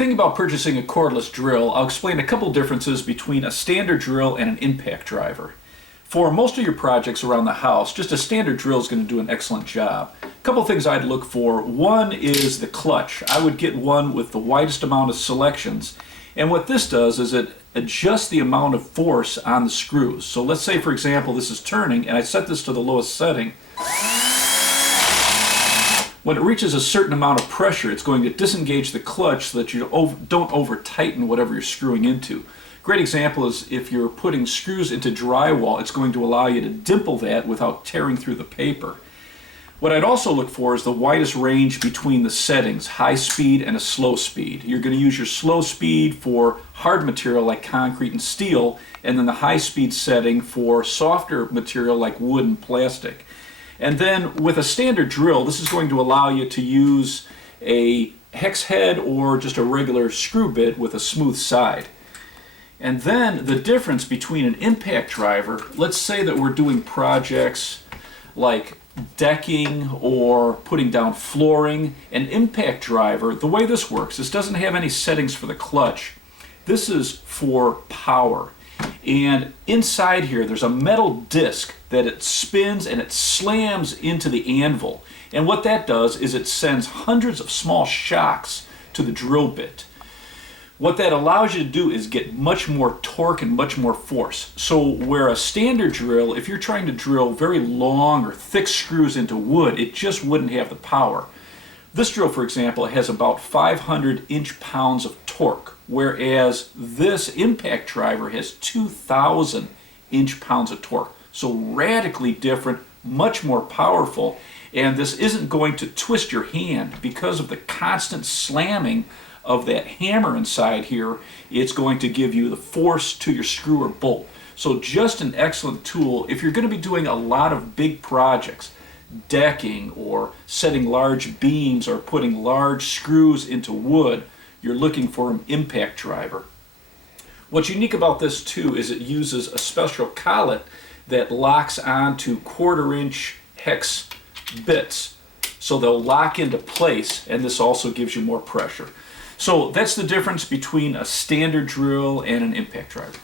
thinking about purchasing a cordless drill, I'll explain a couple differences between a standard drill and an impact driver. For most of your projects around the house, just a standard drill is going to do an excellent job. A couple things I'd look for. One is the clutch. I would get one with the widest amount of selections. And what this does is it adjusts the amount of force on the screws. So let's say, for example, this is turning and I set this to the lowest setting. When it reaches a certain amount of pressure, it's going to disengage the clutch so that you don't over-tighten whatever you're screwing into. Great example is if you're putting screws into drywall, it's going to allow you to dimple that without tearing through the paper. What I'd also look for is the widest range between the settings, high speed and a slow speed. You're going to use your slow speed for hard material like concrete and steel, and then the high speed setting for softer material like wood and plastic. And then with a standard drill, this is going to allow you to use a hex head or just a regular screw bit with a smooth side. And then the difference between an impact driver, let's say that we're doing projects like decking or putting down flooring. An impact driver, the way this works, this doesn't have any settings for the clutch. This is for power. And inside here there's a metal disc that it spins and it slams into the anvil. And what that does is it sends hundreds of small shocks to the drill bit. What that allows you to do is get much more torque and much more force. So where a standard drill, if you're trying to drill very long or thick screws into wood, it just wouldn't have the power. This drill, for example, has about 500 inch-pounds of torque, whereas this impact driver has 2,000 inch-pounds of torque. So radically different, much more powerful, and this isn't going to twist your hand because of the constant slamming of that hammer inside here. It's going to give you the force to your screw or bolt. So just an excellent tool if you're going to be doing a lot of big projects, decking or setting large beams or putting large screws into wood. You're looking for an impact driver. What's unique about this too is it uses a special collet that locks onto 1/4 inch hex bits, so they'll lock into place, and this also gives you more pressure. So that's the difference between a standard drill and an impact driver.